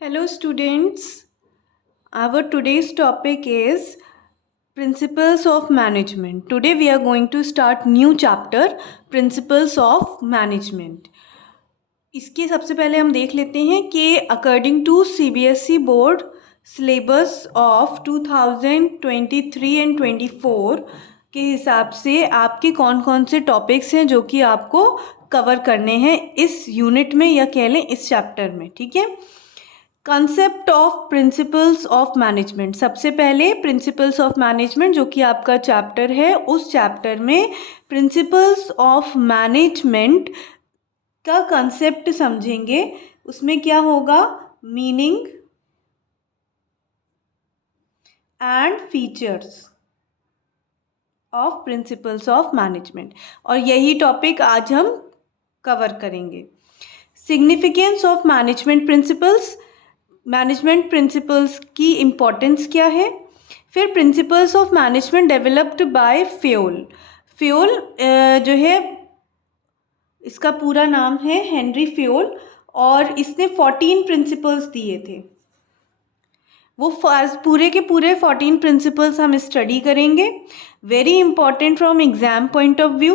Hello students, our today's topic is Principles of Management. Today we are going to start new chapter Principles of Management. इसके सबसे पहले हम देख लेते हैं कि according to CBSE board syllabus of 2023 and 24 के हिसाब से आपके कौन कौन से टॉपिक्स हैं जो कि आपको कवर करने हैं इस यूनिट में या कह लें इस चैप्टर में, ठीक है। Concept of principles of management, सबसे पहले प्रिंसिपल्स ऑफ मैनेजमेंट जो कि आपका चैप्टर है, उस चैप्टर में प्रिंसिपल्स ऑफ मैनेजमेंट का कंसेप्ट समझेंगे। उसमें क्या होगा, meaning and features of principles of management, और यही टॉपिक आज हम कवर करेंगे। Significance of management principles, management principles की इम्पोर्टेंस क्या है। फिर principles of management developed by Fayol, Fayol जो है इसका पूरा नाम है हेनरी फेयोल, और इसने 14 प्रिंसिपल्स दिए थे। वो पूरे के पूरे 14 प्रिंसिपल्स हम स्टडी करेंगे, very important from exam point of view.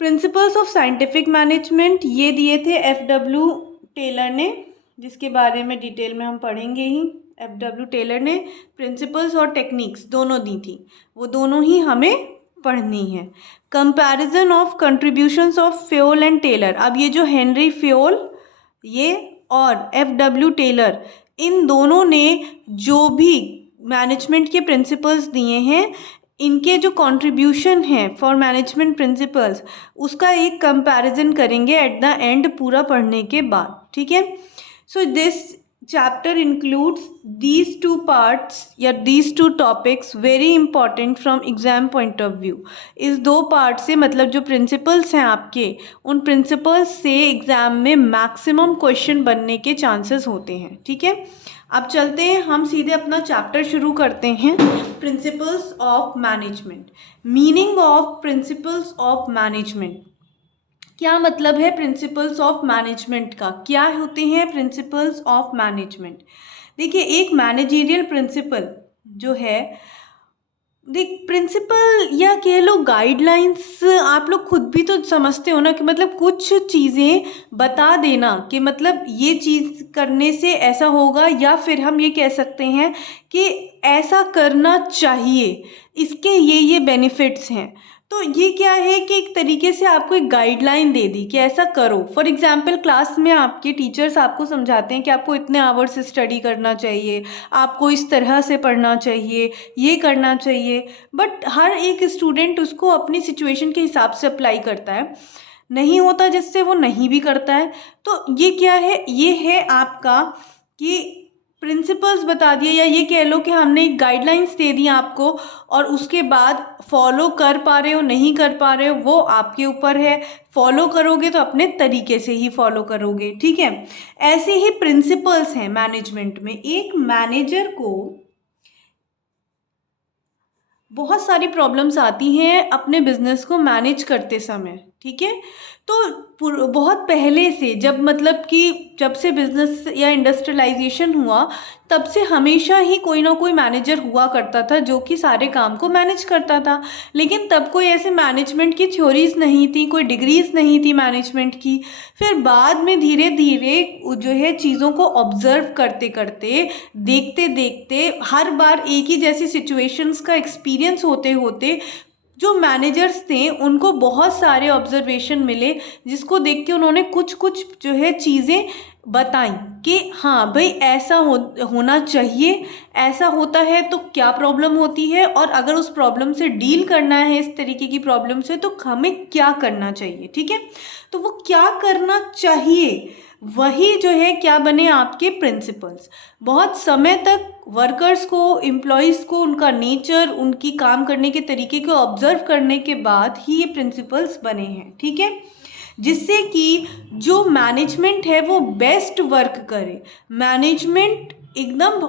Principles of scientific management ये दिए थे FW टेलर ने, जिसके बारे में डिटेल में हम पढ़ेंगे ही। FW टेलर ने प्रिंसिपल्स और टेक्निक्स दोनों दी थी, वो दोनों ही हमें पढ़नी है। Comparison of contributions of Fayol and Taylor, अब ये जो हेनरी फेयोल ये और FW टेलर, इन दोनों ने जो भी मैनेजमेंट के प्रिंसिपल्स दिए हैं, इनके जो कंट्रीब्यूशन है फॉर मैनेजमेंट प्रिंसिपल्स, उसका एक कंपैरिजन करेंगे एट द एंड पूरा पढ़ने के बाद, ठीक है। So this chapter includes these two parts या these two topics, very important from exam point of view. इस दो पार्ट से, मतलब जो प्रिंसिपल्स हैं आपके, उन प्रिंसिपल्स से एग्जाम में मैक्सिमम क्वेश्चन बनने के चांसेस होते हैं, ठीक है। अब चलते हैं, हम सीधे अपना चैप्टर शुरू करते हैं। Principles of management, meaning of principles of management, क्या मतलब है प्रिंसिपल्स ऑफ मैनेजमेंट का, क्या होते हैं प्रिंसिपल्स ऑफ मैनेजमेंट। देखिए, एक मैनेजरियल प्रिंसिपल जो है, देख प्रिंसिपल या कह लो गाइडलाइंस, आप लोग खुद भी तो समझते हो ना कि मतलब कुछ चीज़ें बता देना कि मतलब ये चीज़ करने से ऐसा होगा, या फिर हम ये कह सकते हैं कि ऐसा करना चाहिए, इसके ये बेनिफिट्स हैं। तो ये क्या है कि एक तरीके से आपको एक गाइडलाइन दे दी कि ऐसा करो। फॉर एग्जांपल क्लास में आपके टीचर्स आपको समझाते हैं कि आपको इतने आवर्स स्टडी करना चाहिए, आपको इस तरह से पढ़ना चाहिए, ये करना चाहिए, बट हर एक स्टूडेंट उसको अपनी सिचुएशन के हिसाब से अप्लाई करता है, नहीं होता जिससे वो नहीं भी करता है। तो ये क्या है, ये है आपका कि प्रिंसिपल्स बता दिए, या ये कह लो कि हमने एक गाइडलाइंस दे दी आपको, और उसके बाद फॉलो कर पा रहे हो नहीं कर पा रहे हो वो आपके ऊपर है। फॉलो करोगे तो अपने तरीके से ही फॉलो करोगे, ठीक है। ऐसे ही प्रिंसिपल्स हैं मैनेजमेंट में। एक मैनेजर को बहुत सारी प्रॉब्लम्स आती हैं अपने बिजनेस को मैनेज करते समय, ठीक है। तो बहुत पहले से, जब मतलब कि जब से बिजनेस या इंडस्ट्रियलाइजेशन हुआ, तब से हमेशा ही कोई ना कोई मैनेजर हुआ करता था जो कि सारे काम को मैनेज करता था। लेकिन तब कोई ऐसे मैनेजमेंट की थ्योरीज नहीं थी, कोई डिग्रीज नहीं थी मैनेजमेंट की। फिर बाद में धीरे धीरे जो है चीज़ों को ऑब्जर्व करते करते, देखते देखते, हर बार एक ही जैसी सिचुएशंस का एक्सपीरियंस होते होते, जो मैनेजर्स थे उनको बहुत सारे ऑब्जर्वेशन मिले, जिसको देख के उन्होंने कुछ कुछ जो है चीज़ें बताई कि हाँ भाई ऐसा होना चाहिए, ऐसा होता है तो क्या प्रॉब्लम होती है, और अगर उस प्रॉब्लम से डील करना है इस तरीके की प्रॉब्लम से तो हमें क्या करना चाहिए, ठीक है। तो वो क्या करना चाहिए, वही जो है क्या बने आपके प्रिंसिपल्स। बहुत समय तक वर्कर्स को, एम्प्लॉयज़ को, उनका नेचर, उनकी काम करने के तरीके को ऑब्जर्व करने के बाद ही ये प्रिंसिपल्स बने हैं, ठीक है, जिससे कि जो मैनेजमेंट है वो बेस्ट वर्क करे, मैनेजमेंट एकदम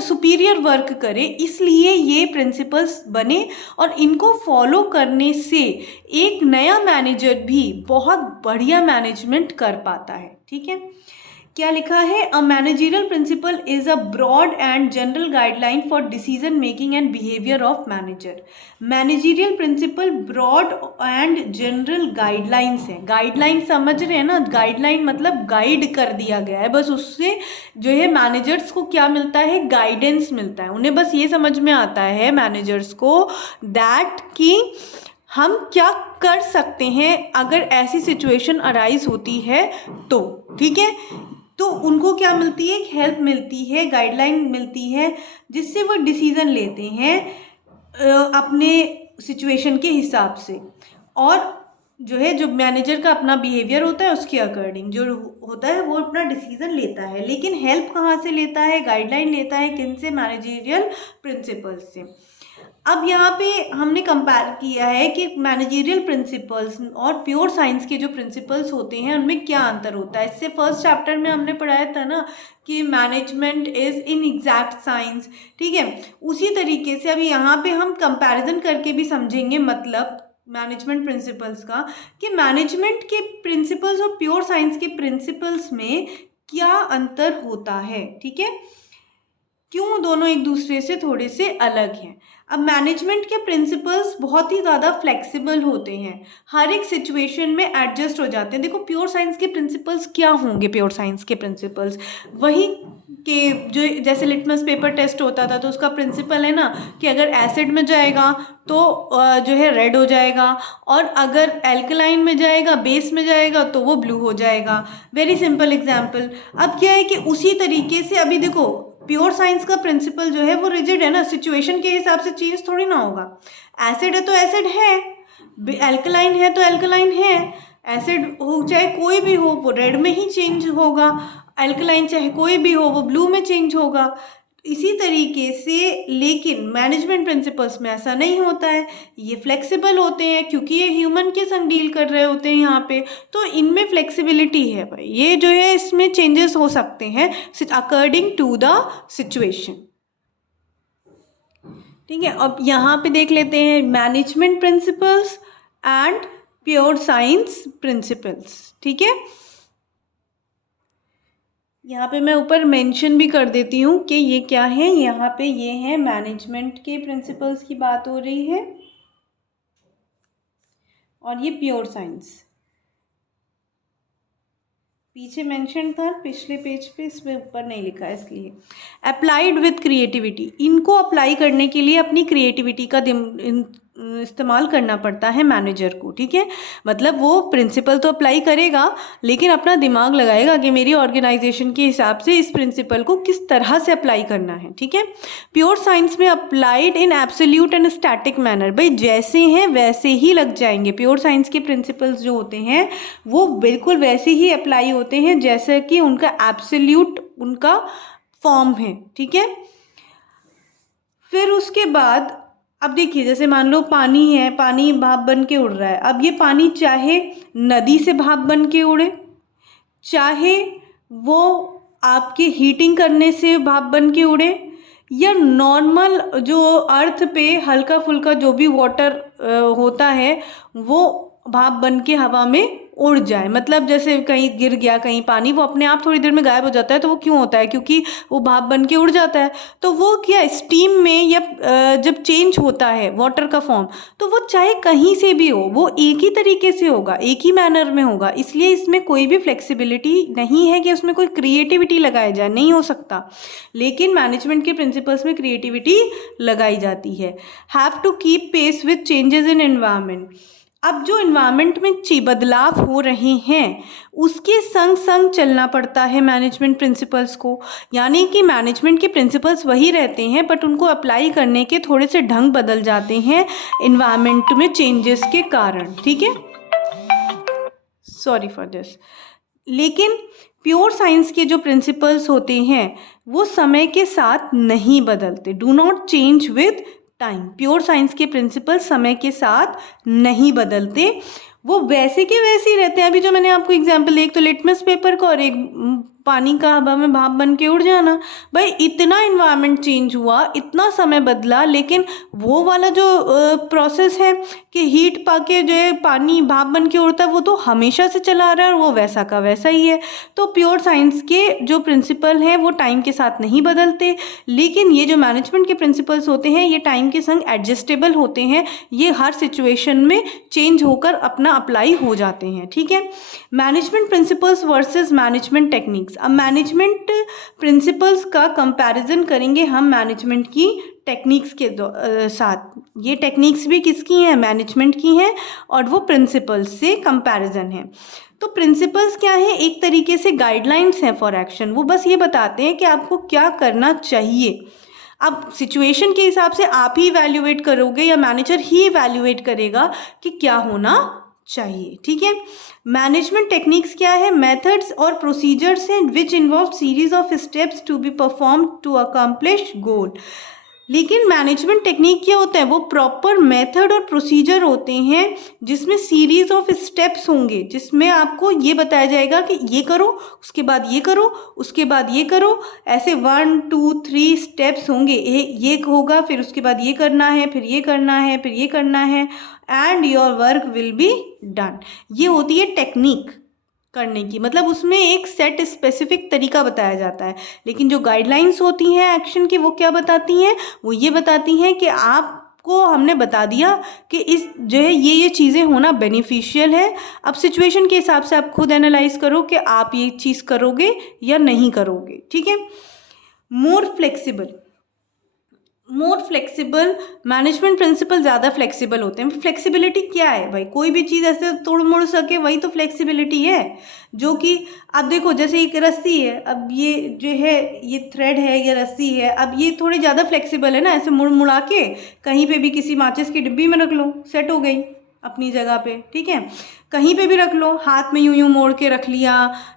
सुपीरियर वर्क करे, इसलिए ये प्रिंसिपल्स बने। और इनको फॉलो करने से एक नया मैनेजर भी बहुत बढ़िया मैनेजमेंट कर पाता है, ठीक है। क्या लिखा है? A managerial principle is a broad and general guideline for decision making and behaviour of manager. Managerial principle broad and general guidelines है। गाइडलाइन समझ रहे हैं ना? गाइडलाइन मतलब गाइड कर दिया गया है, बस उससे जो है मैनेजर्स को क्या मिलता है? गाइडेंस मिलता है। उन्हें बस ये समझ में आता है मैनेजर्स को दैट कि हम क्या कर सकते हैं अगर ऐसी सिचुएशन अराइज होती है तो, ठीक है। तो उनको क्या मिलती है? हेल्प मिलती है, गाइडलाइन मिलती है, जिससे वो डिसीज़न लेते हैं अपने सिचुएशन के हिसाब से, और जो है जो मैनेजर का अपना बिहेवियर होता है उसके अकॉर्डिंग जो होता है वो अपना डिसीज़न लेता है। लेकिन हेल्प कहाँ से लेता है? गाइडलाइन लेता है किन से? मैनेजरियल प्रिंसिपल्स से। अब यहाँ पे हमने कंपेयर किया है कि मैनेजरियल प्रिंसिपल्स और प्योर साइंस के जो प्रिंसिपल्स होते हैं उनमें क्या अंतर होता है। इससे फर्स्ट चैप्टर में हमने पढ़ाया था ना कि management is in exact science, ठीक है। उसी तरीके से अभी यहाँ पे हम कंपैरिजन करके भी समझेंगे, मतलब मैनेजमेंट प्रिंसिपल्स का, कि मैनेजमेंट के प्रिंसिपल्स और प्योर साइंस के प्रिंसिपल्स में क्या अंतर होता है, ठीक है, क्यों दोनों एक दूसरे से थोड़े से अलग हैं। अब मैनेजमेंट के प्रिंसिपल्स बहुत ही ज़्यादा फ्लेक्सिबल होते हैं, हर एक सिचुएशन में एडजस्ट हो जाते हैं। देखो प्योर साइंस के प्रिंसिपल्स क्या होंगे? प्योर साइंस के प्रिंसिपल्स वही कि जो जैसे लिटमस पेपर टेस्ट होता था तो उसका प्रिंसिपल है ना कि अगर एसिड में जाएगा तो जो है रेड हो जाएगा, और अगर एल्कलाइन में जाएगा, बेस में जाएगा तो वो ब्लू हो जाएगा। Very simple example. अब क्या है कि उसी तरीके से अभी देखो प्योर साइंस का प्रिंसिपल जो है वो रिजिड है ना, सिचुएशन के हिसाब से चेंज थोड़ी ना होगा। एसिड है तो एसिड है, एल्कलाइन है तो एल्कलाइन है। एसिड हो चाहे कोई भी हो वो रेड में ही चेंज होगा, एल्कलाइन चाहे कोई भी हो वो ब्लू में चेंज होगा। इसी तरीके से लेकिन मैनेजमेंट प्रिंसिपल्स में ऐसा नहीं होता है, ये फ्लेक्सिबल होते हैं क्योंकि ये ह्यूमन के संग डील कर रहे होते हैं यहाँ पे, तो इनमें फ्लेक्सिबिलिटी है भाई। ये जो है इसमें चेंजेस हो सकते हैं अकॉर्डिंग टू द सिचुएशन, ठीक है। अब यहाँ पे देख लेते हैं management principles and pure science principles, ठीक है। यहाँ पे मैं ऊपर मेंशन भी कर देती हूँ कि ये क्या है। यहाँ पे ये है मैनेजमेंट के प्रिंसिपल्स की बात हो रही है, और ये प्योर साइंस पीछे मेंशन था पिछले पेज पे, इसमें ऊपर नहीं लिखा है इसलिए। अप्लाइड विथ क्रिएटिविटी, इनको अप्लाई करने के लिए अपनी क्रिएटिविटी का इस्तेमाल करना पड़ता है मैनेजर को, ठीक है। मतलब वो प्रिंसिपल तो अप्लाई करेगा लेकिन अपना दिमाग लगाएगा कि मेरी ऑर्गेनाइजेशन के हिसाब से इस प्रिंसिपल को किस तरह से अप्लाई करना है, ठीक है। प्योर साइंस में applied in absolute and static manner, भाई जैसे हैं वैसे ही लग जाएंगे। प्योर साइंस के प्रिंसिपल्स जो होते हैं वो बिल्कुल वैसे ही अप्लाई होते हैं जैसे कि उनका एब्सोल्यूट उनका फॉर्म है, ठीक है। फिर उसके बाद अब देखिए जैसे मान लो पानी है, पानी भाप बन के उड़ रहा है। अब ये पानी चाहे नदी से भाप बन के उड़े, चाहे वो आपके हीटिंग करने से भाप बन के उड़े, या नॉर्मल जो अर्थ पे हल्का फुल्का जो भी वाटर होता है वो भाप बन के हवा में उड़ जाए। मतलब जैसे कहीं गिर गया कहीं पानी, वो अपने आप थोड़ी देर में गायब हो जाता है। तो वो क्यों होता है? क्योंकि वो भाप बन के उड़ जाता है। तो वो क्या स्टीम में या जब चेंज होता है वाटर का फॉर्म, तो वो चाहे कहीं से भी हो वो एक ही तरीके से होगा, एक ही मैनर में होगा। इसलिए इसमें कोई भी फ्लेक्सिबिलिटी नहीं है कि उसमें कोई क्रिएटिविटी लगाया जाए, नहीं हो सकता। लेकिन मैनेजमेंट के प्रिंसिपल्स में क्रिएटिविटी लगाई जाती है। Have to keep pace with changes in environment, अब जो इन्वायरमेंट में बदलाव हो रहे हैं उसके संग संग चलना पड़ता है मैनेजमेंट प्रिंसिपल्स को। यानी कि मैनेजमेंट के प्रिंसिपल्स वही रहते हैं बट उनको अप्लाई करने के थोड़े से ढंग बदल जाते हैं इन्वायरमेंट में चेंजेस के कारण, ठीक है। Sorry for this. लेकिन प्योर साइंस के जो प्रिंसिपल्स होते हैं वो समय के साथ नहीं बदलते, do not change with time. Pure science के प्रिंसिपल समय के साथ नहीं बदलते, वो वैसे के वैसे ही रहते हैं। अभी जो मैंने आपको एग्जांपल, एक तो लिटमस पेपर का और एक पानी का हवा में भाप बन के उड़ जाना। भाई इतना इन्वायरमेंट चेंज हुआ, इतना समय बदला, लेकिन वो वाला जो प्रोसेस है कि हीट पाके जो है पानी भाप बन के उड़ता है, वो तो हमेशा से चला रहा है और वो वैसा का वैसा ही है। तो प्योर साइंस के जो प्रिंसिपल हैं वो टाइम के साथ नहीं बदलते, लेकिन ये जो मैनेजमेंट के प्रिंसिपल्स होते हैं ये टाइम के संग एडजस्टेबल होते हैं, ये हर सिचुएशन में चेंज होकर अपना अप्लाई हो जाते हैं। ठीक है, management principles versus management techniques. अब मैनेजमेंट प्रिंसिपल्स का कंपैरिजन करेंगे हम मैनेजमेंट की टेक्निक्स के साथ। ये टेक्निक्स भी किसकी हैं, मैनेजमेंट की हैं, और वो प्रिंसिपल्स से कंपैरिजन है। तो प्रिंसिपल्स क्या है, एक तरीके से गाइडलाइंस हैं फॉर एक्शन। वो बस ये बताते हैं कि आपको क्या करना चाहिए। अब सिचुएशन के हिसाब से आप ही इवैल्यूएट करोगे या मैनेजर ही इवैल्यूएट करेगा कि क्या होना चाहिए। ठीक है, मैनेजमेंट टेक्निक्स क्या है, मेथड्स और प्रोसीजर्स हैं which involve series of steps to be perform to accomplish goal. लेकिन मैनेजमेंट टेक्निक क्या होता है, वो प्रॉपर मेथड और प्रोसीजर होते हैं जिसमें सीरीज ऑफ स्टेप्स होंगे, जिसमें आपको ये बताया जाएगा कि ये करो, उसके बाद ये करो, उसके बाद ये करो, ऐसे 1 2 3 स्टेप्स होंगे। ये होगा, फिर उसके बाद ये करना है, फिर ये करना है, फिर ये करना है, and your work will be done. ये होती है टेक्निक करने की, मतलब उसमें एक सेट स्पेसिफिक तरीका बताया जाता है। लेकिन जो गाइडलाइंस होती हैं एक्शन की, वो क्या बताती हैं, वो ये बताती हैं कि आपको हमने बता दिया कि इस जो है ये चीज़ें होना बेनिफिशियल है। अब सिचुएशन के हिसाब से आप खुद एनालाइज करो कि आप ये चीज़ करोगे या नहीं करोगे। ठीक है, मोर फ्लेक्सिबल मैनेजमेंट प्रिंसिपल ज़्यादा फ्लेक्सिबल होते हैं। फ्लेक्सिबिलिटी क्या है भाई, कोई भी चीज़ ऐसे तोड़ मोड़ सके, वही तो फ्लेक्सिबिलिटी है। जो कि अब देखो, जैसे एक रस्सी है, अब ये जो है ये थ्रेड है, ये रस्सी है, अब ये थोड़ी ज़्यादा फ्लेक्सिबल है ना, ऐसे मुड़ मुड़ा के कहीं पे भी किसी माचिस की डिब्बी में रख लो, सेट हो गई अपनी जगह पे। ठीक है, कहीं पे भी रख लो, हाथ में यूं यूं मोड़ के रख लिया,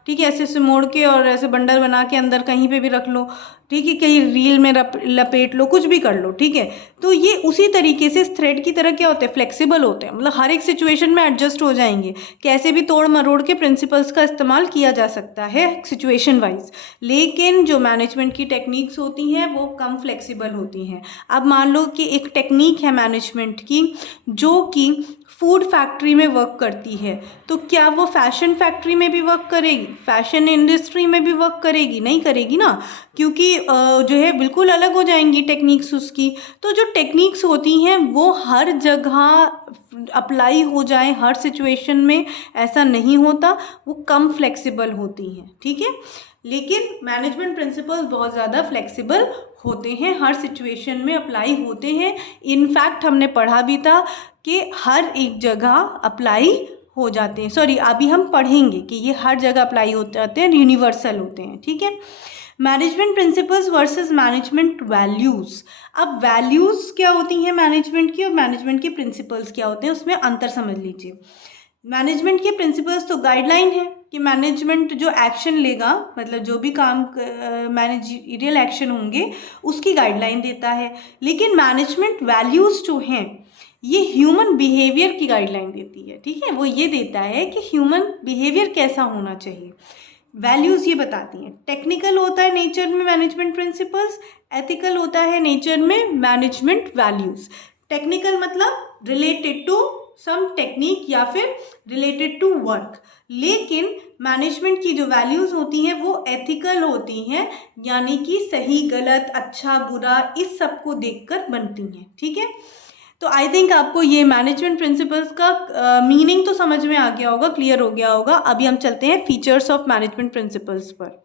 ठीक है, ऐसे ऐसे मोड़ के और ऐसे बंडल बना के अंदर कहीं पे भी रख लो, ठीक है, कहीं रील में लपेट लो, कुछ भी कर लो। ठीक है, तो ये उसी तरीके से थ्रेड की तरह क्या होते हैं, फ्लेक्सिबल होते हैं, मतलब हर एक सिचुएशन में एडजस्ट हो जाएंगे। कैसे भी तोड़ मरोड़ के प्रिंसिपल्स का इस्तेमाल किया जा सकता है सिचुएशन वाइज। लेकिन जो मैनेजमेंट की टेक्निक्स होती हैं वो कम फ्लेक्सिबल होती हैं। अब मान लो कि एक टेक्निक है मैनेजमेंट की जो कि फूड फैक्ट्री में वर्क करती है, तो क्या वो फैशन फैक्ट्री में भी वर्क करेगी, फैशन इंडस्ट्री में भी वर्क करेगी? नहीं करेगी ना, क्योंकि जो है बिल्कुल अलग हो जाएंगी टेक्निक्स उसकी। तो जो टेक्निक्स होती हैं वो हर जगह अप्लाई हो जाए हर सिचुएशन में, ऐसा नहीं होता, वो कम फ्लेक्सिबल होती हैं। ठीक है, लेकिन मैनेजमेंट प्रिंसिपल्स बहुत ज़्यादा फ्लेक्सिबल होते हैं, हर सिचुएशन में अप्लाई होते हैं। इनफैक्ट हमने पढ़ा भी था कि हर एक जगह अप्लाई हो जाते हैं। सॉरी, अभी हम पढ़ेंगे कि ये हर जगह अप्लाई हो जाते हैं, यूनिवर्सल होते हैं। ठीक है, management principles versus management values. अब वैल्यूज़ क्या होती हैं मैनेजमेंट की और मैनेजमेंट के प्रिंसिपल्स क्या होते हैं, उसमें अंतर समझ लीजिए। मैनेजमेंट के प्रिंसिपल्स तो गाइडलाइन है कि मैनेजमेंट जो एक्शन लेगा, मतलब जो भी काम मैनेजरियल एक्शन होंगे उसकी गाइडलाइन देता है। लेकिन मैनेजमेंट वैल्यूज़ जो हैं ये ह्यूमन बिहेवियर की गाइडलाइन देती है। ठीक है, वो ये देता है कि ह्यूमन बिहेवियर कैसा होना चाहिए, वैल्यूज़ ये बताती हैं। टेक्निकल होता है नेचर में मैनेजमेंट प्रिंसिपल्स, एथिकल होता है नेचर में मैनेजमेंट वैल्यूज़। टेक्निकल मतलब रिलेटेड टू सम टेक्निक या फिर रिलेटेड टू वर्क, लेकिन मैनेजमेंट की जो वैल्यूज़ होती हैं वो एथिकल होती हैं, यानी कि सही गलत अच्छा बुरा इस सब को देखकर बनती हैं। ठीक है, तो आई थिंक आपको ये मैनेजमेंट प्रिंसिपल्स का मीनिंग तो समझ में आ गया होगा, क्लियर हो गया होगा। अभी हम चलते हैं फीचर्स ऑफ मैनेजमेंट प्रिंसिपल्स पर।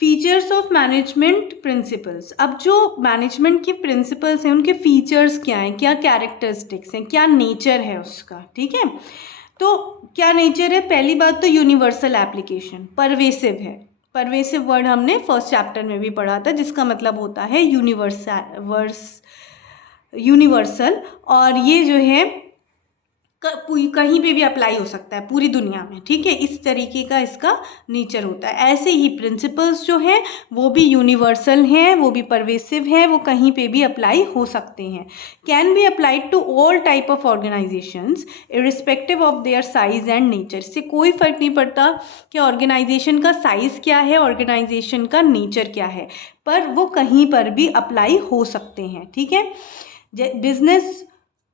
Features of management principles. अब जो मैनेजमेंट के प्रिंसिपल्स हैं उनके फीचर्स क्या हैं, क्या कैरेक्टरिस्टिक्स हैं, क्या नेचर है उसका। ठीक है, तो क्या नेचर है, पहली बात तो यूनिवर्सल एप्लीकेशन, परवेसिव है। परवेसिव वर्ड हमने फर्स्ट चैप्टर में भी पढ़ा था, जिसका मतलब होता है यूनिवर्सल, और ये जो है कहीं पे भी अप्लाई हो सकता है पूरी दुनिया में, ठीक है। इस तरीके का इसका नेचर होता है। ऐसे ही प्रिंसिपल्स जो हैं वो भी यूनिवर्सल हैं, वो भी परवेसिव हैं, वो कहीं पे भी अप्लाई हो सकते हैं। Can be applied to all type of organisations irrespective of their size and nature. इससे कोई फ़र्क नहीं पड़ता कि ऑर्गेनाइजेशन का साइज़ क्या है, ऑर्गेनाइजेशन का नेचर क्या है, पर वो कहीं पर भी अप्लाई हो सकते हैं, ठीक है। बिजनेस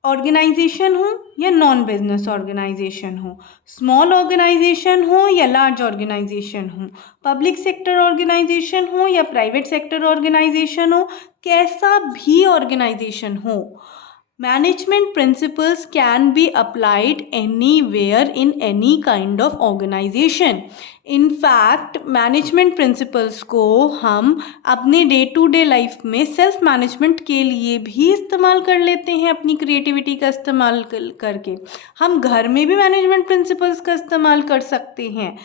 ऑर्गेनाइजेशन हो या नॉन बिजनेस ऑर्गेनाइजेशन हो, स्मॉल ऑर्गेनाइजेशन हो या लार्ज ऑर्गेनाइजेशन हो, पब्लिक सेक्टर ऑर्गेनाइजेशन हो या प्राइवेट सेक्टर ऑर्गेनाइजेशन हो, कैसा भी ऑर्गेनाइजेशन हो, management principles can be applied anywhere in any kind of organisation. In fact management principles को हम अपने डे टू डे लाइफ में सेल्फ मैनेजमेंट के लिए भी इस्तेमाल कर लेते हैं, अपनी क्रिएटिविटी का इस्तेमाल करके। हम घर में भी मैनेजमेंट प्रिंसिपल्स का इस्तेमाल कर सकते हैं।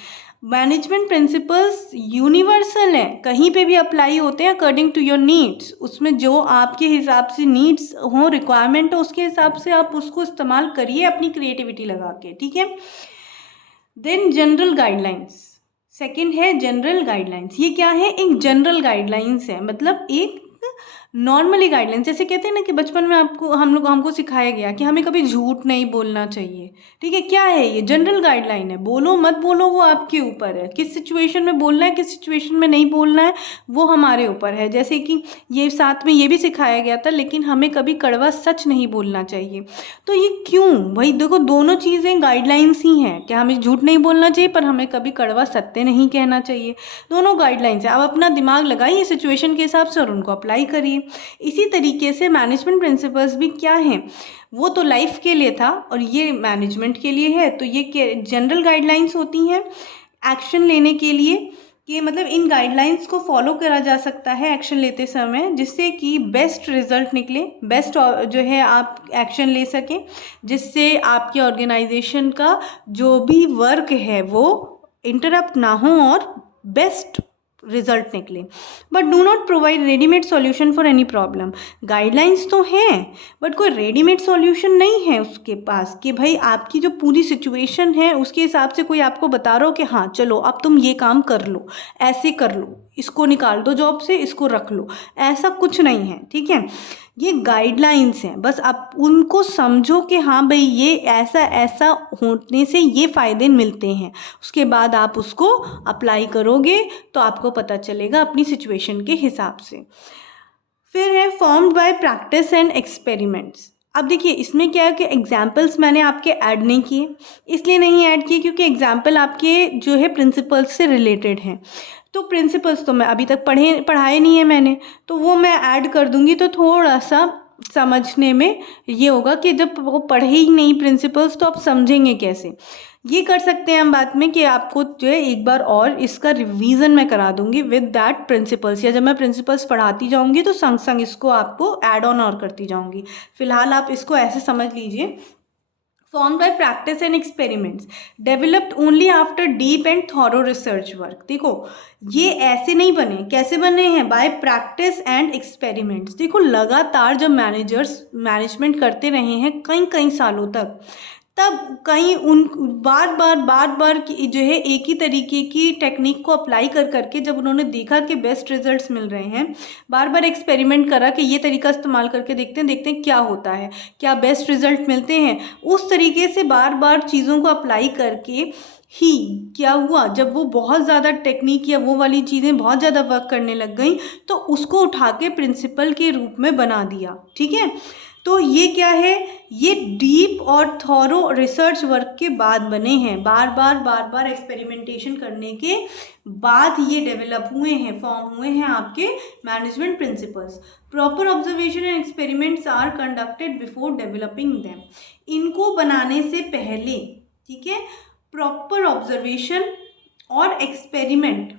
मैनेजमेंट प्रिंसिपल्स यूनिवर्सल हैं, कहीं पे भी अप्लाई होते हैं अकॉर्डिंग टू योर नीड्स। उसमें जो आपके हिसाब से नीड्स हो, रिक्वायरमेंट हो, उसके हिसाब से आप उसको इस्तेमाल करिए अपनी क्रिएटिविटी लगा के, ठीक है। देन जनरल गाइडलाइंस, सेकंड है जनरल गाइडलाइंस। ये क्या है? एक जनरल गाइडलाइंस है, मतलब एक नॉर्मली गाइडलाइंस। जैसे कहते हैं ना कि बचपन में हमको सिखाया गया कि हमें कभी झूठ नहीं बोलना चाहिए, ठीक है। क्या है ये? जनरल गाइडलाइन है। बोलो मत बोलो वो आपके ऊपर है, किस सिचुएशन में बोलना है, किस सिचुएशन में नहीं बोलना है, वो हमारे ऊपर है। जैसे कि ये साथ में ये भी सिखाया गया था, लेकिन हमें कभी कड़वा सच नहीं बोलना चाहिए। तो ये क्यों भाई? देखो, दोनों चीज़ें गाइडलाइंस ही हैं कि हमें झूठ नहीं बोलना चाहिए, पर हमें कभी कड़वा सत्य नहीं कहना चाहिए। दोनों गाइडलाइंस है। अब अपना दिमाग लगाइए सिचुएशन के हिसाब से और उनको अप्लाई करिए। इसी तरीके से मैनेजमेंट प्रिंसिपल्स भी क्या हैं? वो तो लाइफ के लिए था और ये मैनेजमेंट के लिए है। तो ये जनरल गाइडलाइंस होती हैं एक्शन लेने के लिए, कि मतलब इन गाइडलाइंस को फॉलो करा जा सकता है एक्शन लेते समय, जिससे कि बेस्ट रिजल्ट निकले, बेस्ट जो है आप एक्शन ले सकें, जिससे आपके ऑर्गेनाइजेशन का जो भी वर्क है वो इंटरप्ट ना हो और बेस्ट रिजल्ट निकले। But do not provide readymade solution for any problem. Guidelines तो हैं, बट कोई रेडीमेड सॉल्यूशन नहीं है उसके पास कि भाई आपकी जो पूरी सिचुएशन है उसके हिसाब से कोई आपको बता रहा हो कि हाँ चलो अब तुम ये काम कर लो, ऐसे कर लो, इसको निकाल दो जॉब से, इसको रख लो। ऐसा कुछ नहीं है, ठीक है। ये गाइडलाइंस हैं, बस आप उनको समझो कि हाँ भाई ये ऐसा ऐसा होने से ये फ़ायदे मिलते हैं। उसके बाद आप उसको अप्लाई करोगे तो आपको पता चलेगा अपनी सिचुएशन के हिसाब से। फिर है formed by practice and experiments. अब देखिए इसमें क्या है कि एग्जाम्पल्स मैंने आपके ऐड नहीं किए, इसलिए नहीं ऐड किए क्योंकि एग्जाम्पल आपके जो है प्रिंसिपल्स से रिलेटेड हैं। तो प्रिंसिपल्स तो मैं अभी तक पढ़ाए नहीं है मैंने, तो वो मैं ऐड कर दूंगी तो थोड़ा सा समझने में ये होगा कि जब वो पढ़े ही नहीं प्रिंसिपल्स तो आप समझेंगे कैसे। ये कर सकते हैं हम बात में कि आपको जो है एक बार और इसका रिवीजन मैं करा दूंगी विद दैट प्रिंसिपल्स, या जब मैं प्रिंसिपल्स पढ़ाती जाऊंगी तो संग संग इसको आपको ऐड ऑन और करती जाऊंगी। फिलहाल आप इसको ऐसे समझ लीजिए, formed by practice and experiments, developed only after deep and thorough research work। देखो ये ऐसे नहीं बने, कैसे बने हैं? Bye practice and experiments. देखो लगातार जब मैनेजर्स मैनेजमेंट करते रहे हैं कई कई सालों तक, तब कहीं उन बार बार जो है एक ही तरीके की टेक्निक को अप्लाई कर करके जब उन्होंने देखा कि बेस्ट रिजल्ट्स मिल रहे हैं, बार बार एक्सपेरिमेंट करा कि ये तरीका इस्तेमाल करके देखते हैं क्या होता है, क्या बेस्ट रिजल्ट मिलते हैं। उस तरीके से बार बार चीज़ों को अप्लाई करके ही क्या हुआ, जब वो बहुत ज़्यादा टेक्निक या वो वाली चीज़ें बहुत ज़्यादा वर्क करने लग गई तो उसको उठा के प्रिंसिपल के रूप में बना दिया, ठीक है। तो ये क्या है? ये डीप और थॉरो रिसर्च वर्क के बाद बने हैं, बार बार एक्सपेरिमेंटेशन करने के बाद ये डेवलप हुए हैं, फॉर्म हुए हैं आपके management principles. Proper observation and experiments are conducted before developing them. इनको बनाने से पहले, ठीक है, प्रॉपर ऑब्जर्वेशन और एक्सपेरिमेंट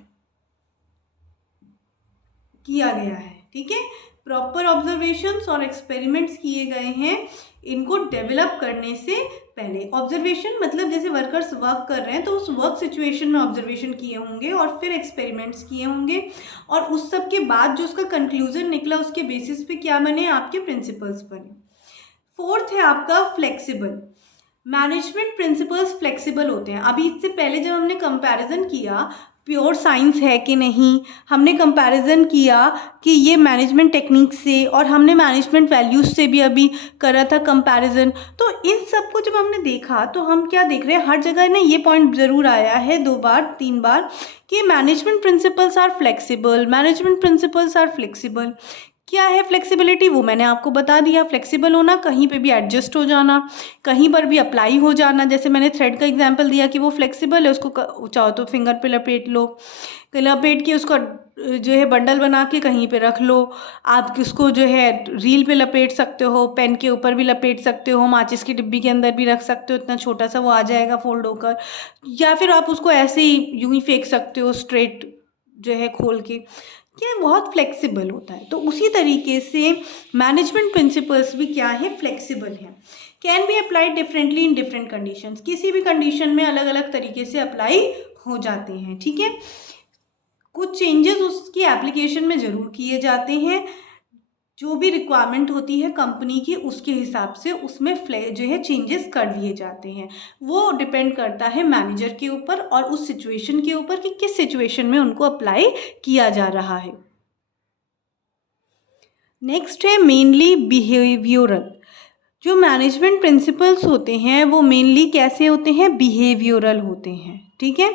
किया गया है, ठीक है। प्रॉपर ऑब्जर्वेशंस और एक्सपेरिमेंट्स किए गए हैं इनको डेवलप करने से पहले। ऑब्जर्वेशन मतलब जैसे वर्कर्स वर्क कर रहे हैं तो उस वर्क सिचुएशन में ऑब्जर्वेशन किए होंगे और फिर एक्सपेरिमेंट्स किए होंगे, और उस सब के बाद जो उसका कंक्लूजन निकला उसके बेसिस पे क्या बने? आपके प्रिंसिपल्स बने। फोर्थ है आपका फ्लेक्सिबल। मैनेजमेंट प्रिंसिपल्स फ्लेक्सिबल होते हैं। अभी इससे पहले जब हमने कंपैरिजन किया प्योर साइंस है कि नहीं, हमने कंपैरिजन किया कि ये मैनेजमेंट टेक्निक से, और हमने मैनेजमेंट वैल्यूज से भी अभी करा था कंपैरिजन। तो इन सब को जब हमने देखा तो हम क्या देख रहे हैं, हर जगह ना ये पॉइंट ज़रूर आया है 2 बार 3 बार कि management principles are flexible, management principles are flexible. क्या है फ्लेक्सिबिलिटी, वो मैंने आपको बता दिया। फ्लेक्सिबल होना, कहीं पे भी एडजस्ट हो जाना, कहीं पर भी अप्लाई हो जाना। जैसे मैंने थ्रेड का एग्जांपल दिया कि वो फ्लेक्सिबल है, उसको चाहो तो फिंगर पे लपेट लो, लपेट के उसको जो है बंडल बना के कहीं पे रख लो। आप उसको जो है रील पे लपेट सकते हो, पेन के ऊपर भी लपेट सकते हो, माचिस की डिब्बी के अंदर भी रख सकते हो, इतना छोटा सा वो आ जाएगा फोल्ड होकर। या फिर आप उसको ऐसे ही यूं ही फेंक सकते हो स्ट्रेट जो है खोल के। क्या बहुत फ्लेक्सिबल होता है। तो उसी तरीके से मैनेजमेंट प्रिंसिपल्स भी क्या है, फ्लेक्सिबल है। Can be applied differently in different conditions, किसी भी कंडीशन में अलग अलग तरीके से अप्लाई हो जाते हैं। ठीक है, कुछ चेंजेस उसकी एप्लीकेशन में ज़रूर किए जाते हैं, जो भी रिक्वायरमेंट होती है कंपनी की उसके हिसाब से उसमें जो है चेंजेस कर दिए जाते हैं। वो डिपेंड करता है मैनेजर के ऊपर और उस सिचुएशन के ऊपर कि किस सिचुएशन में उनको अप्लाई किया जा रहा है। नेक्स्ट है मेनली बिहेवियरल। जो मैनेजमेंट प्रिंसिपल्स होते हैं वो मेनली कैसे होते हैं, बिहेवियरल होते हैं। ठीक है,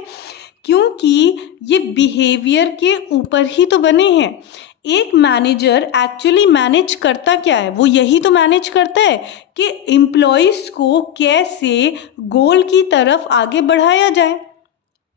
क्योंकि ये बिहेवियर के ऊपर ही तो बने हैं। एक मैनेजर एक्चुअली मैनेज करता क्या है, वो यही तो मैनेज करता है कि एम्प्लॉयज़ को कैसे गोल की तरफ आगे बढ़ाया जाए,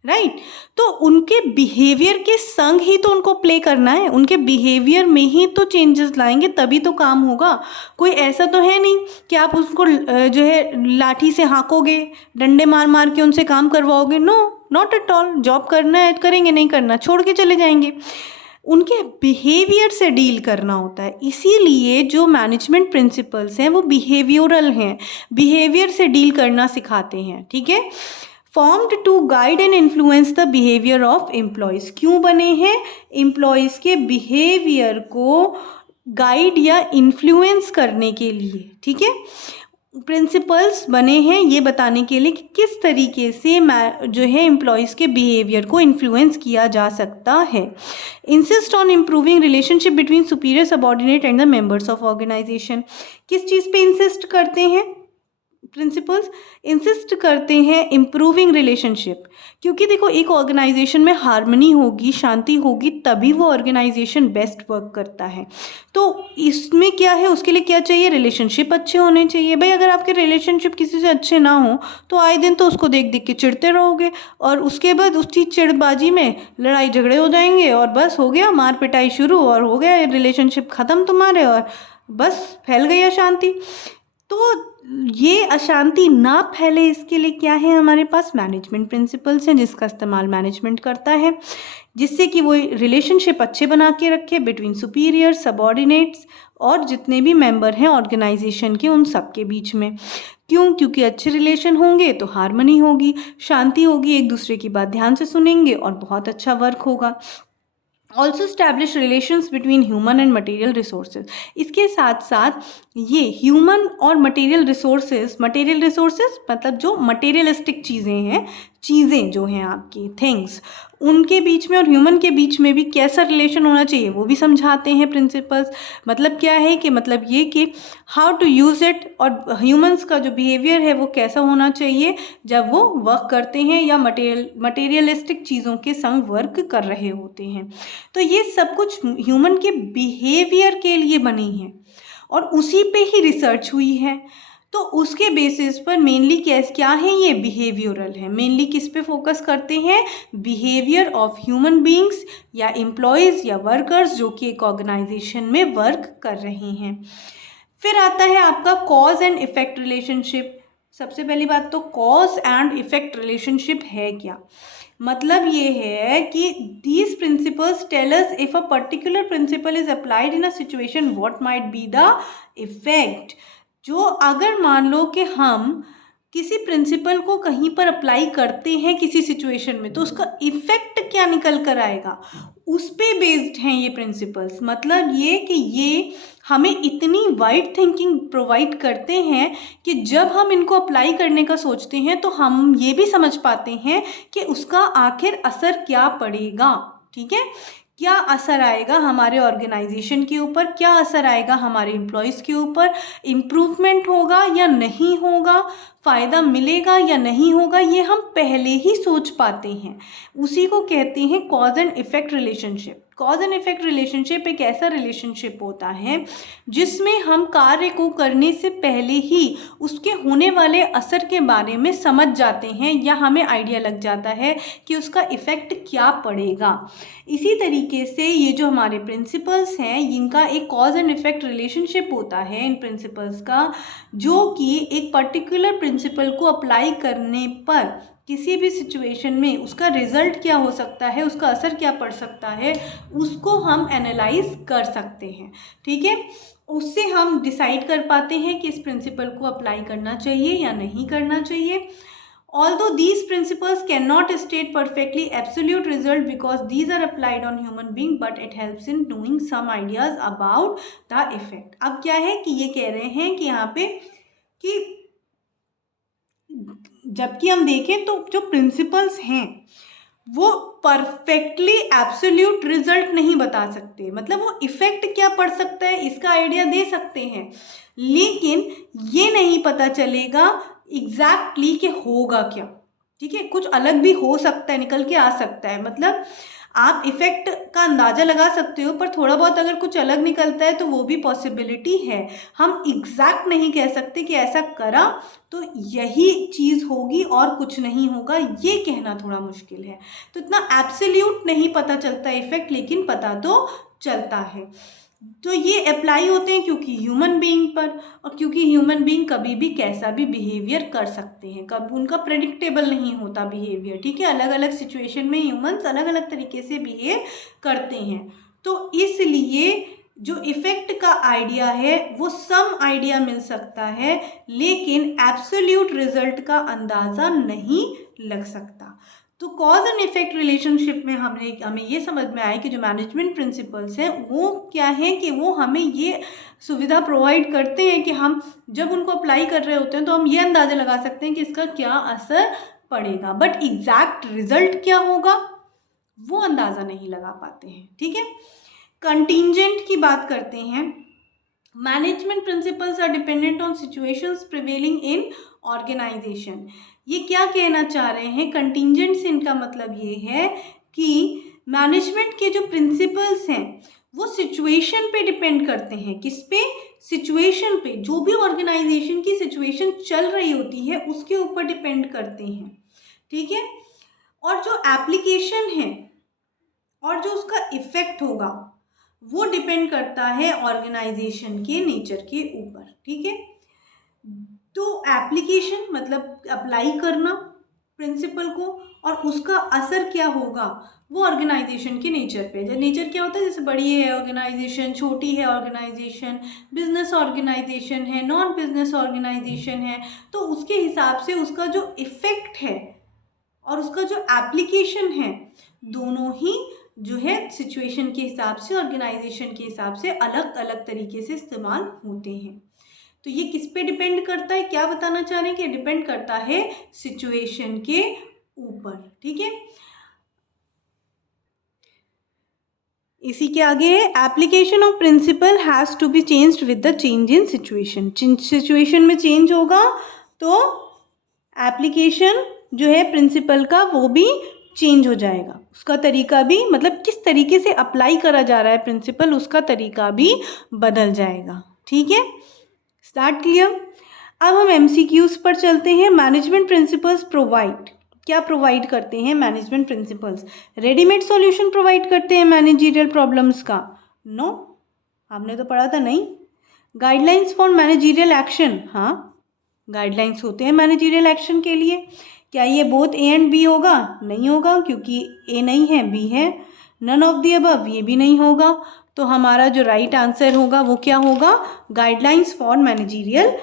राइट। तो उनके बिहेवियर के संग ही तो उनको प्ले करना है, उनके बिहेवियर में ही तो चेंजेस लाएंगे तभी तो काम होगा। कोई ऐसा तो है नहीं कि आप उसको जो है लाठी से हाँकोगे, डंडे मार मार के उनसे काम करवाओगे। No, not at all. Job करना है करेंगे, नहीं करना छोड़ के चले जाएंगे। उनके बिहेवियर से डील करना होता है। इसीलिए जो मैनेजमेंट प्रिंसिपल्स हैं वो बिहेवियरल हैं, बिहेवियर से डील करना सिखाते हैं। ठीक है, formed to guide and influence the behaviour of employees. क्यों बने हैं, एम्प्लॉयज़ के बिहेवियर को गाइड या इन्फ्लुएंस करने के लिए। ठीक है, प्रिंसिपल्स बने हैं ये बताने के लिए कि किस तरीके से जो है एम्प्लॉयज़ के बिहेवियर को इन्फ्लुएंस किया जा सकता है। Insist on improving relationship between superior subordinate and the members of organisation. किस चीज़ पे इंसिस्ट करते हैं प्रिंसिपल्स, इंसिस्ट करते हैं इम्प्रूविंग रिलेशनशिप। क्योंकि देखो एक ऑर्गेनाइजेशन में हार्मनी होगी, शांति होगी, तभी वो ऑर्गेनाइजेशन बेस्ट वर्क करता है। तो इसमें क्या है, उसके लिए क्या चाहिए, रिलेशनशिप अच्छे होने चाहिए। भाई अगर आपके रिलेशनशिप किसी से अच्छे ना हो तो आए दिन तो उसको देख देख के चिढ़ते रहोगे, और उसके बाद उसी चिड़बाजी में लड़ाई झगड़े हो जाएंगे और बस हो गया, मार पिटाई शुरू और हो गया रिलेशनशिप ख़त्म तुम्हारे, और बस फैल गई अशांति। तो ये अशांति ना फैले इसके लिए क्या है, हमारे पास मैनेजमेंट प्रिंसिपल्स हैं जिसका इस्तेमाल मैनेजमेंट करता है, जिससे कि वो रिलेशनशिप अच्छे बना के रखे बिटवीन सुपीरियर, सबॉर्डिनेट्स और जितने भी मेंबर हैं ऑर्गेनाइजेशन के, उन सब के बीच में। क्यों, क्योंकि अच्छे रिलेशन होंगे तो हार्मनी होगी, शांति होगी, एक दूसरे की बात ध्यान से सुनेंगे और बहुत अच्छा वर्क होगा। Also establish relations between human and material resources. इसके साथ साथ ये ह्यूमन और मटेरियल रिसोर्सेज मतलब जो मटेरियलिस्टिक चीज़ें हैं, चीज़ें जो हैं आपकी थिंग्स, उनके बीच में और ह्यूमन के बीच में भी कैसा रिलेशन होना चाहिए वो भी समझाते हैं प्रिंसिपल्स। मतलब क्या है कि मतलब ये कि हाउ टू यूज़ इट, और ह्यूमंस का जो बिहेवियर है वो कैसा होना चाहिए जब वो वर्क करते हैं या मटेरियलिस्टिक चीज़ों के संग वर्क कर रहे होते हैं। तो ये सब कुछ ह्यूमन के बिहेवियर के लिए बनी है और उसी पे ही रिसर्च हुई है। तो उसके बेसिस पर मेनली क्या है, ये बिहेवियरल है। मेनली किस पे फोकस करते हैं, बिहेवियर ऑफ ह्यूमन बीइंग्स या एम्प्लॉयज़ या वर्कर्स जो कि एक ऑर्गेनाइजेशन में वर्क कर रहे हैं। फिर आता है आपका कॉज एंड इफेक्ट रिलेशनशिप। सबसे पहली बात तो कॉज एंड इफेक्ट रिलेशनशिप है क्या, मतलब ये है कि these principles tell us if a particular principle is applied in a situation what might be the effect. जो अगर मान लो कि हम किसी प्रिंसिपल को कहीं पर अप्लाई करते हैं किसी सिचुएशन में तो उसका इफेक्ट क्या निकल कर आएगा, उस पे बेस्ड हैं ये प्रिंसिपल्स। मतलब ये कि ये हमें इतनी वाइड थिंकिंग प्रोवाइड करते हैं कि जब हम इनको अप्लाई करने का सोचते हैं तो हम ये भी समझ पाते हैं कि उसका आखिर असर क्या पड़ेगा। ठीक है, क्या असर आएगा हमारे ऑर्गेनाइजेशन के ऊपर, क्या असर आएगा हमारे एम्प्लॉयज़ के ऊपर, इम्प्रूवमेंट होगा या नहीं होगा, फ़ायदा मिलेगा या नहीं होगा, ये हम पहले ही सोच पाते हैं। उसी को कहते हैं cause and effect relationship. Cause and effect relationship एक ऐसा रिलेशनशिप होता है जिसमें हम कार्य को करने से पहले ही उसके होने वाले असर के बारे में समझ जाते हैं या हमें आइडिया लग जाता है कि उसका इफ़ेक्ट क्या पड़ेगा। इसी तरीके से ये जो हमारे प्रिंसिपल्स हैं इनका एक कॉज एंड इफ़ेक्ट रिलेशनशिप होता है इन प्रिंसिपल्स का, जो कि एक पर्टिकुलर प्रिंसिपल को अप्लाई करने पर किसी भी सिचुएशन में उसका रिजल्ट क्या हो सकता है, उसका असर क्या पड़ सकता है, उसको हम एनालाइज कर सकते हैं। ठीक है, उससे हम डिसाइड कर पाते हैं कि इस प्रिंसिपल को अप्लाई करना चाहिए या नहीं करना चाहिए। Although these principles cannot state perfectly absolute result because these are applied on human being, but it helps in knowing some ideas about the effect. अब क्या है कि ये कह रहे हैं कि यहाँ पे कि जबकि हम देखें तो जो प्रिंसिपल्स हैं वो परफेक्टली एब्सोल्यूट रिजल्ट नहीं बता सकते, मतलब वो इफ़ेक्ट क्या पड़ सकता है इसका आइडिया दे सकते हैं, लेकिन ये नहीं पता चलेगा एग्जैक्टली कि होगा क्या। ठीक है, कुछ अलग भी हो सकता है, निकल के आ सकता है। मतलब आप इफ़ेक्ट का अंदाज़ा लगा सकते हो पर थोड़ा बहुत अगर कुछ अलग निकलता है तो वो भी पॉसिबिलिटी है। हम एग्जैक्ट नहीं कह सकते कि ऐसा करा तो यही चीज़ होगी और कुछ नहीं होगा, ये कहना थोड़ा मुश्किल है। तो इतना एब्सोल्यूट नहीं पता चलता इफ़ेक्ट, लेकिन पता तो चलता है। तो ये अप्लाई होते हैं क्योंकि ह्यूमन बीइंग पर, और क्योंकि ह्यूमन बीइंग कभी भी कैसा भी बिहेवियर कर सकते हैं, कभी उनका प्रेडिक्टेबल नहीं होता बिहेवियर। ठीक है, अलग अलग सिचुएशन में ह्यूमंस अलग अलग तरीके से बिहेव करते हैं। तो इसलिए जो इफ़ेक्ट का आइडिया है वो सम आइडिया मिल सकता है, लेकिन एब्सोल्यूट रिजल्ट का अंदाज़ा नहीं लग सकता। तो कॉज एंड इफेक्ट रिलेशनशिप में हमें ये समझ में आया कि जो मैनेजमेंट प्रिंसिपल्स हैं वो क्या है कि वो हमें ये सुविधा प्रोवाइड करते हैं कि हम जब उनको अप्लाई कर रहे होते हैं तो हम ये अंदाज़ा लगा सकते हैं कि इसका क्या असर पड़ेगा, बट एग्जैक्ट रिजल्ट क्या होगा वो अंदाज़ा नहीं लगा पाते हैं। ठीक है, कंटिंजेंट की बात करते हैं। Management principles are dependent on situations prevailing in organisation. ये क्या कहना चाह रहे हैं, कंटिंजेंट से इनका मतलब ये है कि मैनेजमेंट के जो प्रिंसिपल्स हैं वो सिचुएशन पे डिपेंड करते हैं। किस पे? सिचुएशन पे। जो भी ऑर्गेनाइजेशन की सिचुएशन चल रही होती है उसके ऊपर डिपेंड करते हैं। ठीक है, और जो एप्लीकेशन है और जो उसका इफेक्ट होगा वो डिपेंड करता है ऑर्गेनाइजेशन के नेचर के ऊपर। ठीक है, तो एप्लीकेशन मतलब अप्लाई करना प्रिंसिपल को, और उसका असर क्या होगा वो ऑर्गेनाइजेशन के नेचर पे। जो नेचर क्या होता है, जैसे बड़ी है ऑर्गेनाइजेशन, छोटी है ऑर्गेनाइजेशन, बिजनेस ऑर्गेनाइजेशन है, नॉन बिजनेस ऑर्गेनाइजेशन है, तो उसके हिसाब से उसका जो इफ़ेक्ट है और उसका जो एप्लीकेशन है दोनों ही जो है सिचुएशन के हिसाब से, ऑर्गेनाइजेशन के हिसाब से अलग अलग तरीके से इस्तेमाल होते हैं। तो ये किस पे डिपेंड करता है, क्या बताना चाह रहे हैं कि डिपेंड करता है सिचुएशन के ऊपर। ठीक है, इसी के आगे है application of principle has to be changed with the change in situation. Situation में चेंज होगा तो एप्लीकेशन जो है प्रिंसिपल का वो भी चेंज हो जाएगा, उसका तरीका भी, मतलब किस तरीके से अप्लाई करा जा रहा है प्रिंसिपल उसका तरीका भी बदल जाएगा। ठीक है, स्टार्ट क्लियर। अब हम एमसीक्यूज पर चलते हैं। मैनेजमेंट प्रिंसिपल्स प्रोवाइड, क्या प्रोवाइड करते हैं management principles? Readymade solution provide करते हैं मैनेजरियल प्रॉब्लम्स का? नो, हमने तो पढ़ा था नहीं। गाइडलाइंस फॉर मैनेजरियल एक्शन, हाँ गाइडलाइंस होते हैं मैनेजरियल एक्शन के लिए। क्या ये बोथ ए एंड बी होगा? नहीं होगा, क्योंकि ए नहीं है बी है। नन ऑफ दी अबव, ये भी नहीं होगा। तो हमारा जो राइट आंसर होगा वो क्या होगा? Guidelines for managerial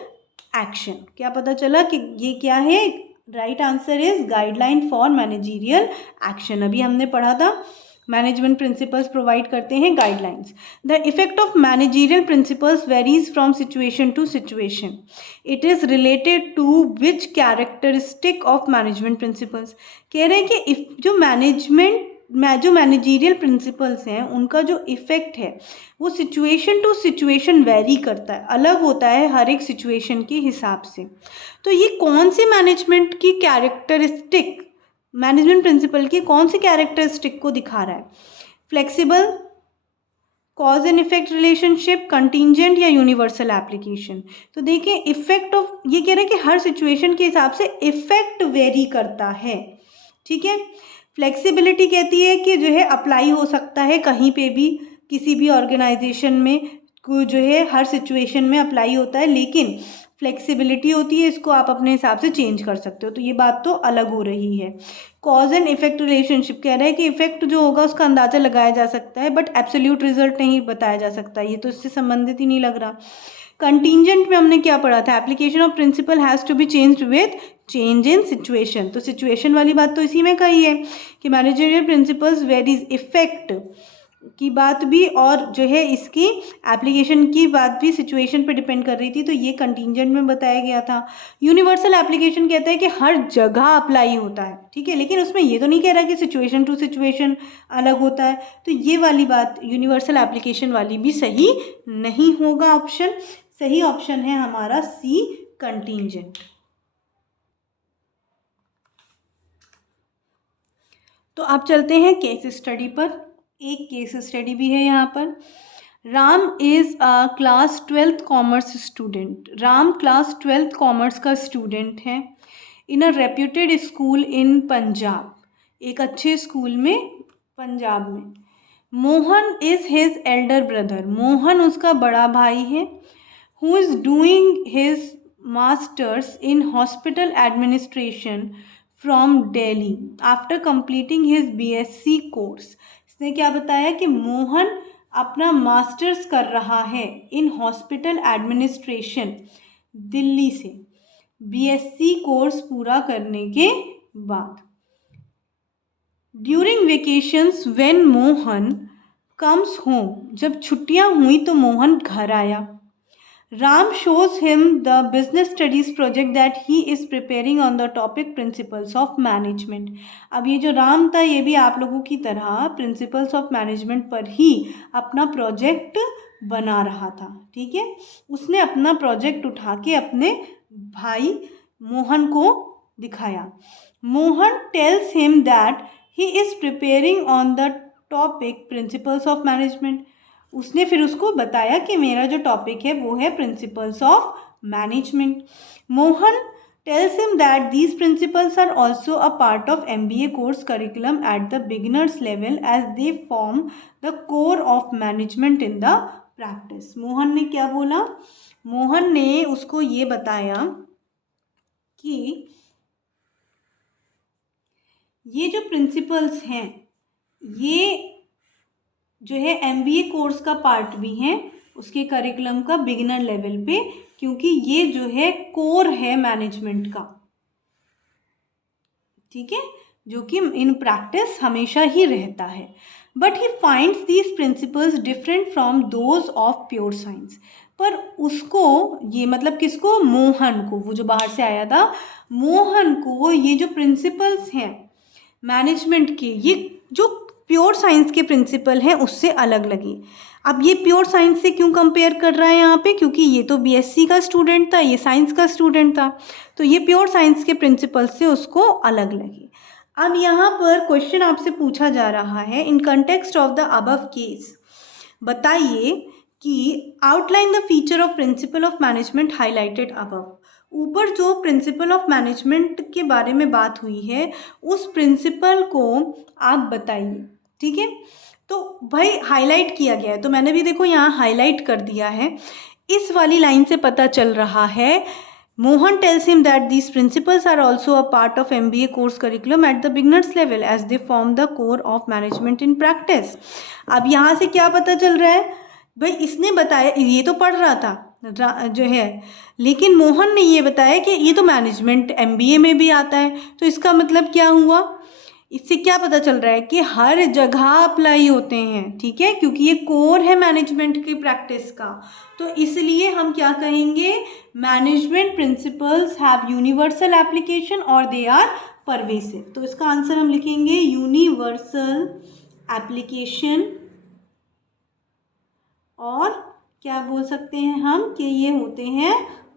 action. क्या पता चला कि ये क्या है? Right answer is guideline for managerial action. अभी हमने पढ़ा था मैनेजमेंट प्रिंसिपल्स प्रोवाइड करते हैं guidelines. The effect of managerial principles varies from situation to situation. It is related to which characteristic of management principles. कह रहे हैं कि जो मैनेजरियल प्रिंसिपल्स हैं उनका जो इफेक्ट है वो सिचुएशन टू सिचुएशन वेरी करता है, अलग होता है हर एक सिचुएशन के हिसाब से। तो ये कौन सी मैनेजमेंट की कैरेक्टरिस्टिक, मैनेजमेंट प्रिंसिपल की कौन सी कैरेक्टरिस्टिक को दिखा रहा है? Flexible, cause and effect relationship, contingent या यूनिवर्सल एप्लीकेशन। तो देखिए इफेक्ट ऑफ, ये कह रहे हैं कि हर सिचुएशन के हिसाब से इफेक्ट वेरी करता है। ठीक है। फ्लेक्सिबिलिटी कहती है कि जो है अप्लाई हो सकता है कहीं पे भी, किसी भी ऑर्गेनाइजेशन में जो है हर सिचुएशन में अप्लाई होता है, लेकिन फ्लेक्सिबिलिटी होती है, इसको आप अपने हिसाब से चेंज कर सकते हो। तो ये बात तो अलग हो रही है। कॉज एंड इफेक्ट रिलेशनशिप कह रहा है कि इफेक्ट जो होगा उसका अंदाजा लगाया जा सकता है बट एब्सोल्यूट रिजल्ट नहीं बताया जा सकता, ये तो इससे संबंधित ही नहीं लग रहा। कंटिंजेंट में हमने क्या पढ़ा था? Application of principle has to be changed with change in situation. तो सिचुएशन वाली बात तो इसी में कही है कि मैनेजरियल प्रिंसिपल्स वेरीज, इफेक्ट की बात भी और जो है इसकी एप्लीकेशन की बात भी सिचुएशन पे डिपेंड कर रही थी, तो ये कंटिंजेंट में बताया गया था। यूनिवर्सल एप्लीकेशन कहता है कि हर जगह अप्लाई होता है, ठीक है, लेकिन उसमें ये तो नहीं कह रहा कि सिचुएशन टू सिचुएशन अलग होता है। तो ये वाली बात यूनिवर्सल एप्लीकेशन वाली भी सही नहीं होगा ऑप्शन। सही ऑप्शन है हमारा सी, कंटिंजेंट। तो अब चलते हैं केस स्टडी पर। एक केस स्टडी भी है यहाँ पर। Ram is a class 12th commerce student. Ram class 12th commerce का स्टूडेंट है in a reputed school in Punjab, एक अच्छे स्कूल में पंजाब में। Mohan is his elder brother. Mohan उसका बड़ा भाई है। Who is doing his masters in hospital administration from Delhi after completing his BSc course. इसने क्या बताया कि मोहन अपना मास्टर्स कर रहा है इन हॉस्पिटल एडमिनिस्ट्रेशन दिल्ली से, BSc कोर्स पूरा करने के बाद। During vacations when Mohan comes home, जब छुट्टियां हुई तो मोहन घर आया। Ram shows him the business studies project that he is preparing on the topic principles of management। अब ये जो राम था ये भी आप लोगों की तरह प्रिंसिपल्स ऑफ मैनेजमेंट पर ही अपना प्रोजेक्ट बना रहा था, ठीक है। उसने अपना प्रोजेक्ट उठा के अपने भाई मोहन को दिखाया। Mohan tells him that he is preparing on the topic principles of management. उसने फिर उसको बताया कि मेरा जो टॉपिक है वो है principles of management. Mohan tells him that these principles are also a part of MBA course curriculum at the beginners level as they form the core of management in the practice। Mohan ने क्या बोला? मोहन ने उसको ये बताया कि ये जो प्रिंसिपल्स हैं ये जो है MBA कोर्स का पार्ट भी है उसके करिकुलम का बिगिनर लेवल पे, क्योंकि ये जो है कोर है मैनेजमेंट का, ठीक है, जो कि इन प्रैक्टिस हमेशा ही रहता है। But he finds these principles different from those of pure science. पर उसको ये मतलब किसको? मोहन को, वो जो बाहर से आया था, मोहन को ये जो प्रिंसिपल्स हैं मैनेजमेंट के, ये जो प्योर साइंस के प्रिंसिपल हैं उससे अलग लगी। अब ये प्योर साइंस से क्यों कंपेयर कर रहा है यहाँ पे? क्योंकि ये तो BSc का स्टूडेंट था, ये साइंस का स्टूडेंट था, तो ये प्योर साइंस के प्रिंसिपल से उसको अलग लगी। अब यहाँ पर क्वेश्चन आपसे पूछा जा रहा है, in context of the above case बताइए कि outline the feature of principle of management highlighted above. ऊपर जो प्रिंसिपल ऑफ मैनेजमेंट के बारे में बात हुई है उस प्रिंसिपल को आप बताइए, ठीक है। तो भाई हाईलाइट किया गया है, तो मैंने भी देखो यहाँ हाईलाइट कर दिया है। इस वाली लाइन से पता चल रहा है Mohan tells him that these principles are also a part of MBA course curriculum at the beginners level as they form the core of management in practice. अब यहाँ से क्या पता चल रहा है भाई? इसने बताया, ये तो पढ़ रहा था, जो है, लेकिन मोहन ने ये बताया कि ये तो मैनेजमेंट MBA में भी आता है। तो इसका मतलब क्या हुआ, इससे क्या पता चल रहा है कि हर जगह अप्लाई होते हैं, ठीक है, क्योंकि ये कोर है मैनेजमेंट की प्रैक्टिस का। तो इसलिए हम क्या कहेंगे, management principles have universal application और दे आर परवेसिव। तो इसका आंसर हम लिखेंगे यूनिवर्सल एप्लीकेशन, और क्या बोल सकते हैं हम कि ये होते हैं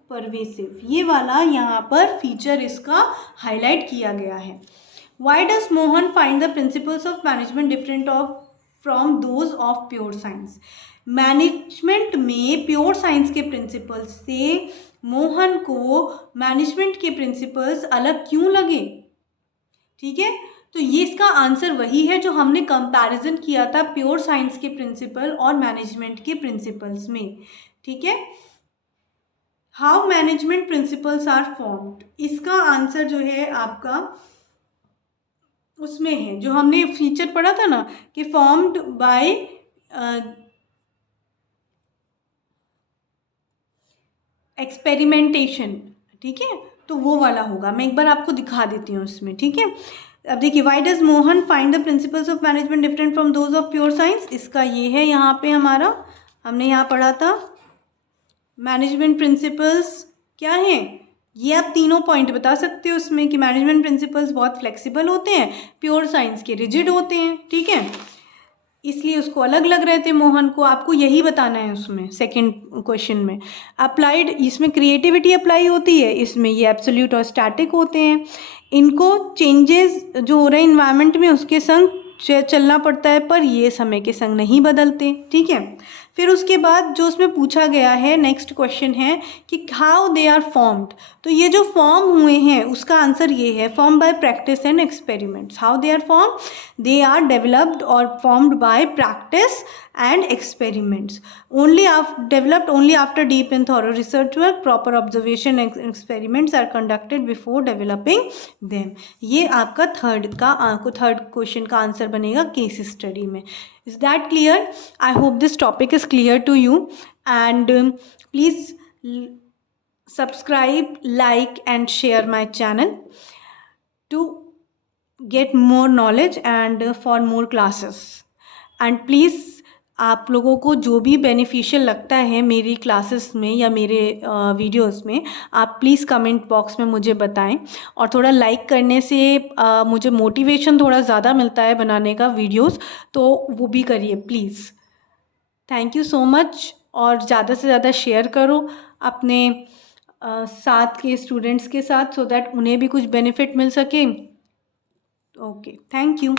परवेसिव। ये वाला यहाँ पर फीचर इसका हाईलाइट किया गया है। Why does Mohan find the principles of management different from those of pure science? Management में प्योर साइंस के प्रिंसिपल्स से मोहन को मैनेजमेंट के प्रिंसिपल्स अलग क्यों लगे, ठीक है। तो ये इसका आंसर वही है जो हमने कंपैरिजन किया था प्योर साइंस के प्रिंसिपल और मैनेजमेंट के प्रिंसिपल्स में, ठीक है। How management principles are formed, इसका आंसर जो है आपका उसमें है जो हमने फीचर पढ़ा था ना कि फॉर्म्ड बाय एक्सपेरिमेंटेशन, ठीक है। तो वो वाला होगा, मैं एक बार आपको दिखा देती हूँ उसमें, ठीक है। अब देखिए, why does Mohan find the principles of management different from those of pure science, इसका ये है यहाँ पे हमारा, हमने यहाँ पढ़ा था मैनेजमेंट प्रिंसिपल्स क्या है, ये आप तीनों पॉइंट बता सकते हो उसमें कि मैनेजमेंट प्रिंसिपल्स बहुत फ्लेक्सिबल होते हैं, प्योर साइंस के रिजिड होते हैं, ठीक है, इसलिए उसको अलग लग रहे थे मोहन को। आपको यही बताना है उसमें सेकंड क्वेश्चन में। अप्लाइड, इसमें क्रिएटिविटी अप्लाई होती है, इसमें ये एब्सोल्यूट और स्टैटिक होते हैं। इनको चेंजेस जो हो रहे हैं इन्वायरमेंट में उसके संग चलना पड़ता है, पर ये समय के संग नहीं बदलते, ठीक है। फिर उसके बाद जो उसमें पूछा गया है नेक्स्ट क्वेश्चन है कि हाउ दे आर फॉर्म्ड, तो ये जो फॉर्म हुए हैं उसका आंसर ये है, form by practice and experiments. How they are form, they are developed और formed by practice and experiments, developed only after deep and thorough research work, proper observation and experiments are conducted before developing them। ये आपका third question का answer बनेगा case study में। Is that clear? I hope this topic is clear to you, and please subscribe, like and share my channel to get more knowledge and for more classes, and please आप लोगों को जो भी beneficial लगता है मेरी classes में या मेरे वीडियोस में, आप प्लीज़ कमेंट बॉक्स में मुझे बताएं, और थोड़ा लाइक करने से मुझे मोटिवेशन थोड़ा ज़्यादा मिलता है बनाने का वीडियोस, तो वो भी करिए please. Thank you so much, और ज़्यादा से ज़्यादा शेयर करो अपने साथ के स्टूडेंट्स के साथ, सो दैट उन्हें भी कुछ बेनिफिट मिल सके। Okay, thank you.